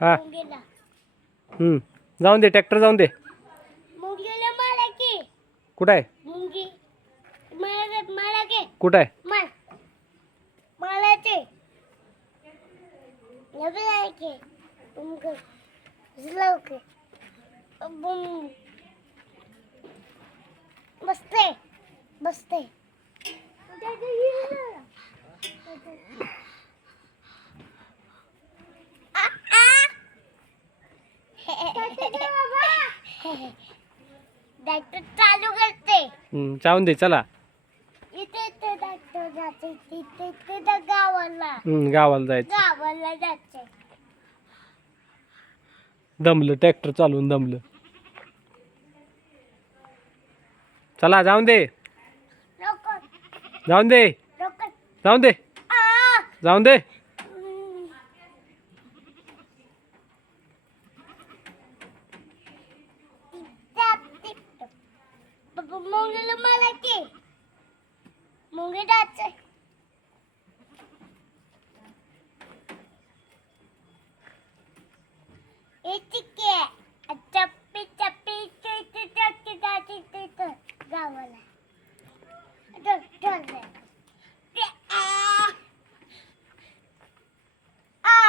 हा मुंगीला जाऊन दे, ट्रॅक्टर जाऊन दे. मुंगीला मला की कुठं आहे? मुंगी मला की कुठं आहे? मला ते नवीन की मुंगी लवके बुम बसते बसते डॉक्टर चालू करते. जाऊन दे, चला. इथे ते डॉक्टर जाते तिथे ते गावाला गावाला जायचं. गावाला जाते. दमलं, ट्रॅक्टर चालवून दमलं. चला जाऊन दे, लवकर जाऊन दे, लवकर जाऊन दे, आ जाऊन दे. मुंगीला मला की मुंगी जाते. चप्पी चप्पी गावाला